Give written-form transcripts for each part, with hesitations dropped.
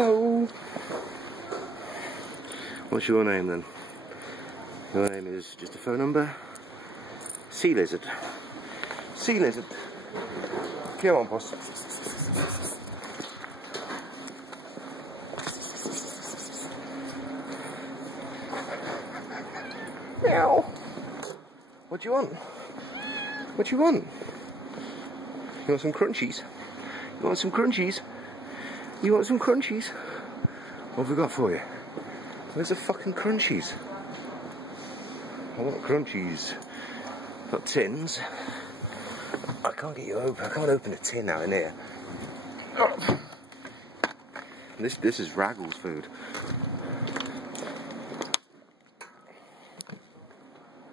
Oh. What's your name then? Your name is just a phone number? Sea lizard. Sea lizard. Come on, boss. Meow. What do you want? What do you want? You want some crunchies? You want some crunchies? You want some crunchies? What have we got for you? Where's the fucking crunchies? I want crunchies. Got tins. I can't get you open. I can't open a tin out in here. Oh. This is Raggles food.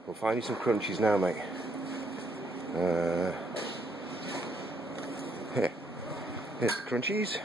We'll find you some crunchies now, mate. Here. Here's the crunchies.